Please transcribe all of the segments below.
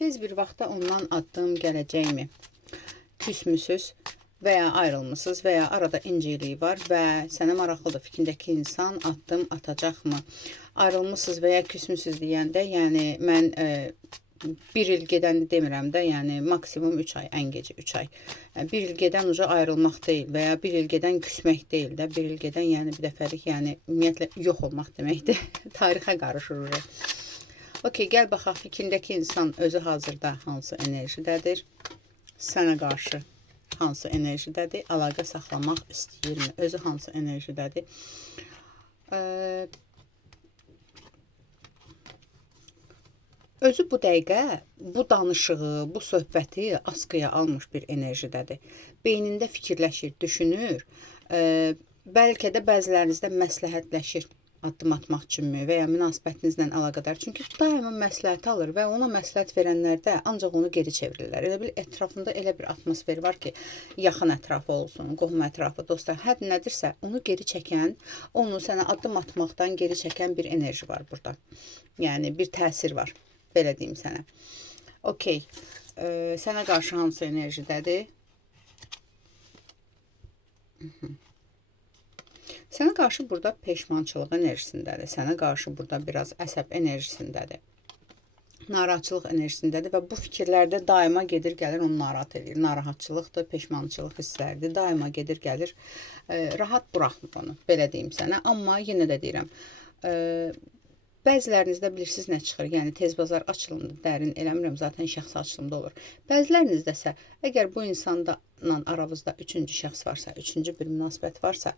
Tez bir vaxtda ondan addım gələcəkmi? Küsmüsüz və ya ayrılmısınız və ya arada incəlik var və sənə maraqlıdır fikrindəki insan addım atacaqmı? Ayrılmısınız və ya küsmüsüz deyəndə, yəni mən bir il gedən demirəm də, yəni maksimum 3 ay, ən gecə 3 ay. Bir il gedən uca ayrılmaq deyil və ya bir il gedən küsmək deyil də, bir il gedən yəni bir dəfəlik, yəni ümumiyyətlə yox olmaq deməkdir. Tarixə qarışırıq. Okey, gəl baxaq fikrindəki insan özü hazırda hansı enerjidədir? Sənə qarşı hansı enerjidədir? Əlaqə saxlamaq istəyirmi? Özü hansı enerjidədir? Özü bu dəqiqə, bu danışığı, bu söhbəti askıya almış bir enerjidədir. Beynində fikirləşir, düşünür. Bəlkə də bəzilərinizdə məsləhətləşir addım atmaq üçünmü və ya münasibətinizlə əlaqədar. Çünki daima məsləhət alır və ona məsləhət verənlərdə ancaq onu geri çevirirlər. Elə bil ətrafında elə bir atmosfer var ki, yaxın ətrafı olsun, qohum ətrafı, dostlar, hər nədirsə onu geri çəkən, onu sənə addım atmaqdan geri çəkən bir enerji var burada. Yəni bir təsir var. Belə deyim sənə. Okey. Sənə qarşı hansı enerjidədir? Sənə qarşı burada peşmançılıq enerjisindədir. Sənə qarşı burada biraz əsəb enerjisindədir. Narahatçılıq enerjisindədir və bu fikirlərdə daima gedir, gəlir, onu narahat edir. Narahatçılıqdır, peşmançılıq hissləridir. Daima gedir, gəlir. Rahat buraxmır onu. Belə deyim sənə. Amma yenə də deyirəm. Bəzilərinizdə bilirsiniz nə çıxır, yəni tez bazar açılımda, dərin eləmirəm, zaten şəxsi açılımda olur. Bəzilərinizdəsə, əgər bu insanla aranızda üçüncü şəxs varsa, üçüncü bir münasibət varsa,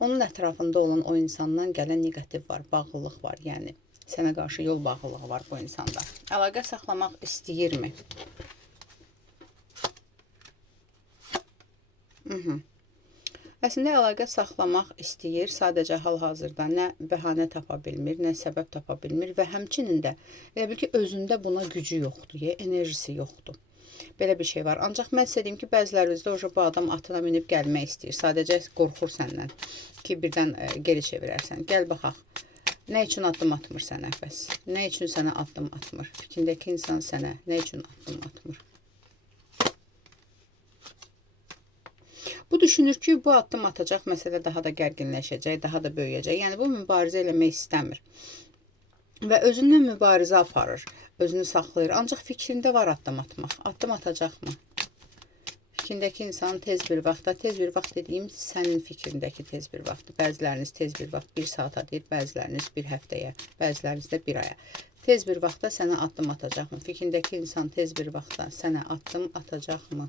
onun ətrafında olan o insandan gələn neqativ var, bağlılıq var, yəni sənə qarşı yol bağlılığı var bu insanda. Əlaqə saxlamaq istəyirmi? Əslində əlaqə saxlamaq istəyir, sadəcə hal-hazırda nə bəhanə tapa bilmir, nə səbəb tapa bilmir və həmçinin də elə bil ki, özündə buna gücü yoxdur, enerjisi yoxdur. Belə bir şey var. Ancaq mən sizə deyim ki, bəzilərinizdə bu adam atına minib gəlmək istəyir. Sadəcə qorxur səndən ki, birdən geri çevirərsən. Gəl baxaq. Nə üçün addım atmır sənə bəs? Nə üçün sənə addım atmır? Fikrindəki insan sənə nə üçün addım atmır? Bu düşünür ki, bu addım atacaq, məsələ daha da gərginləşəcək, daha da böyüyəcək. Yəni, bu mübarizə eləmək istəmir. Və özündən mübarizə aparır, özünü saxlayır. Ancaq fikrində var addım atmaq. Addım atacaqmı? Fikrindəki insan tez bir vaxt dediyim sənin fikrindəki tez bir vaxt. Bəziləriniz tez bir vaxt 1 saata deyir, bəziləriniz 1 həftəyə, bəziləriniz də 1 aya. Tez bir vaxtda sənə addım atacaqmı? Fikrindəki insan tez bir vaxtda sənə addım atacaqmı?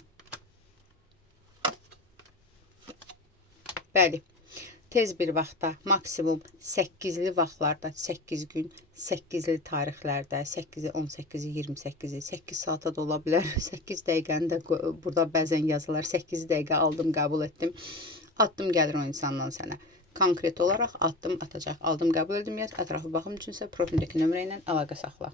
Bəli, tez bir vaxtda, maksimum 8'li vaxtlarda, 8 gün, 8'li tarixlərdə, 8'i, 18'i, 28'i, 8 saata da ola bilər, 8 dəqiqəni də burada bəzən yazılar, 8 dəqiqə aldım, qəbul etdim, addım gəlir o insandan sənə. Konkret olaraq addım atacaq, aldım, qəbul etdim, yaz, ətrafı baxım üçünsə profildəki nömrə ilə əlaqə saxla.